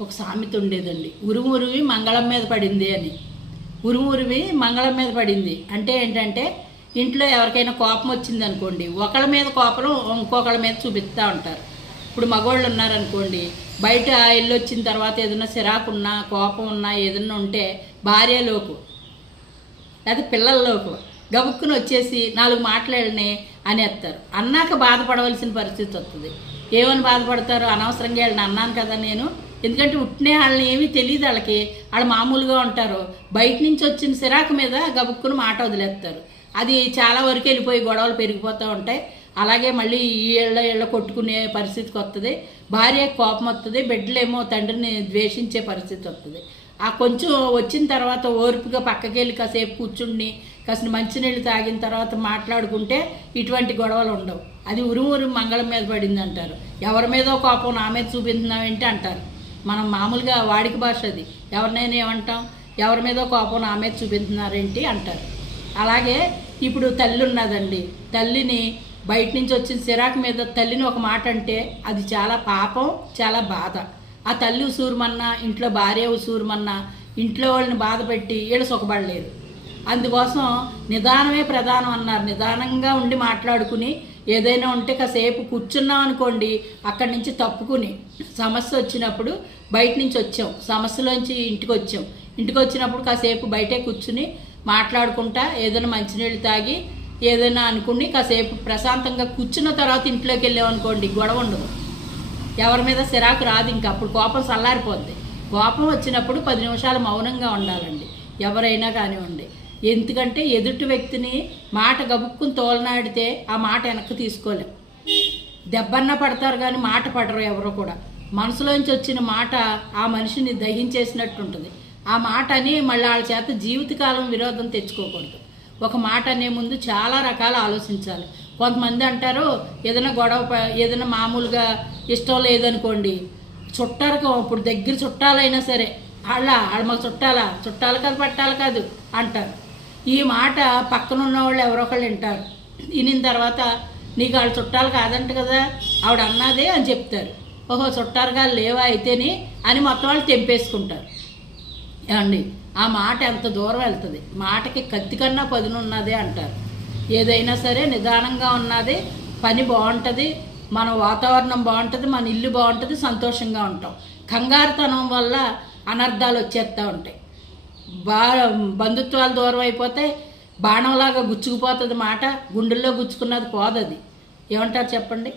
ఒక సామెత ఉండేదండి. ఉరుము ఉరివి మంగళం మీద పడింది అని. ఉరుము ఉరివి మంగళం మీద పడింది. అంటే ఏంటంటే ఇంట్లో ఎవరికైనా కోపం వచ్చింది అనుకోండి ఒకళ్ళ మీద కోపం ఇంకొకళ్ళ మీద చూపిస్తూ ఉంటారు. ఇప్పుడు మగవాళ్ళు ఉన్నారనుకోండి బయట ఇల్లు వచ్చిన తర్వాత ఏదైనా సిరాకు ఉన్నా కోపం ఉన్నా ఏదైనా ఉంటే భార్యలోకు లేకపోతే పిల్లల్లోకు గబుక్కుని వచ్చేసి నాలుగు మాట్లాడినే అనేస్తారు. అన్నాక బాధపడవలసిన పరిస్థితి వస్తుంది ఏమని బాధపడతారు? అనవసరంగా వెళ్ళిన అన్నాను కదా నేను. ఎందుకంటే ఉట్టినే వాళ్ళని ఏమీ తెలియదు వాళ్ళకి. వాళ్ళు మామూలుగా ఉంటారు. బయట నుంచి వచ్చిన సిరాకు మీద గబుక్కుని మాట వదిలేస్తారు. అది చాలా వరకు వెళ్ళిపోయి గొడవలు పెరిగిపోతూ ఉంటాయి. అలాగే మళ్ళీ ఈ ఏళ్ళ కొట్టుకునే పరిస్థితికి వస్తుంది భార్య కోపం వస్తుంది బిడ్డలేమో తండ్రిని ద్వేషించే పరిస్థితి వస్తుంది ఆ కొంచెం వచ్చిన తర్వాత ఓర్పుగా పక్కకి వెళ్ళి కాసేపు కూర్చుండి కాసిన మంచినీళ్ళు తాగిన తర్వాత మాట్లాడుకుంటే ఇటువంటి గొడవలు ఉండవు. అది ఉరుము ఉరుము మంగళం మీద పడింది అంటారు ఎవరి మీదో కోపం నా మీద చూపించినావేంటి అంటారు. మనం మామూలుగా వాడిక భాష అది. ఎవరినైనా ఏమంటాం? ఎవరి మీద కోపం నా మీద చూపించినారేంటి అంటారు. అలాగే ఇప్పుడు తల్లి ఉన్నదండి. తల్లిని బయట నుంచి వచ్చిన సిరాకు మీద తల్లిని ఒక మాట అంటే అది చాలా పాపం చాలా బాధ. ఆ తల్లి ఉసూరుమన్నా ఇంట్లో భార్య ఉసూరుమన్నా ఇంట్లో వాళ్ళని బాధ పెట్టి వీళ్ళు సుఖపడలేదు. అందుకోసం నిదానమే ప్రధానం అన్నారు. నిదానంగా ఉండి మాట్లాడుకుని ఏదైనా ఉంటే కాసేపు కూర్చున్నాం అనుకోండి అక్కడి నుంచి తప్పుకుని. సమస్య వచ్చినప్పుడు బయట నుంచి వచ్చాం. సమస్యలోంచి ఇంటికి వచ్చాం. ఇంటికి వచ్చినప్పుడు కాసేపు బయటే కూర్చుని మాట్లాడుకుంటా ఏదైనా మంచినీళ్ళు తాగి ఏదైనా అనుకుని కాసేపు ప్రశాంతంగా కూర్చున్న తర్వాత ఇంట్లోకి వెళ్ళామనుకోండి గొడవ ఉండదు. ఎవరి మీద సిరాకు రాదు ఇంకా. అప్పుడు కోపం చల్లారిపోద్ది. కోపం వచ్చినప్పుడు పది నిమిషాలు మౌనంగా ఉండాలండి. ఎవరైనా కానివ్వండి. ఎందుకంటే ఎదుటి వ్యక్తిని మాట గబుక్కుని తోలనాడితే ఆ మాట వెనక్కి తీసుకోలేం. దెబ్బన్న పడతారు కానీ మాట పడరు ఎవరు కూడా. మనసులోంచి వచ్చిన మాట ఆ మనిషిని దహించేసినట్టు ఉంటుంది ఆ మాట అని మళ్ళీ వాళ్ళ చేత జీవితకాలం విరోధం తెచ్చుకోకూడదు. ఒక మాట అనే ముందు చాలా రకాలు ఆలోచించాలి. కొంతమంది అంటారు ఏదైనా గొడవ ఏదైనా మామూలుగా ఇష్టం లేదనుకోండి. చుట్టాలకు ఇప్పుడు దగ్గర చుట్టాలైనా సరే వాళ్ళ వాళ్ళు మాకు చుట్టాలా? చుట్టాలు కాదు పట్టాలి కాదు అంటారు. ఈ మాట పక్కనున్న వాళ్ళు ఎవరొకళ్ళు వింటారు. వినిన తర్వాత నీకు వాళ్ళు చుట్టాలు కాదంట కదా ఆవిడ అన్నదే అని చెప్తారు. ఓహో చుట్టాలుగా లేవా అయితేని అని మొత్తం వాళ్ళు తెంపేసుకుంటారు. అండి ఆ మాట ఎంత దూరం వెళ్తుంది. మాటకి కత్తి కన్నా పదును ఉన్నదే అంటారు. ఏదైనా సరే నిదానంగా ఉన్నది పని బాగుంటుంది మన వాతావరణం బాగుంటుంది మన ఇల్లు బాగుంటుంది సంతోషంగా ఉంటాం. కంగారుతనం వల్ల అనర్థాలు వచ్చేస్తూ ఉంటాయి. బా బంధుత్వాలు దూరం అయిపోతే బాణంలాగా గుచ్చుకుపోతుంది మాట గుండెల్లో గుచ్చుకున్నది పోదది. ఏమంటారు చెప్పండి?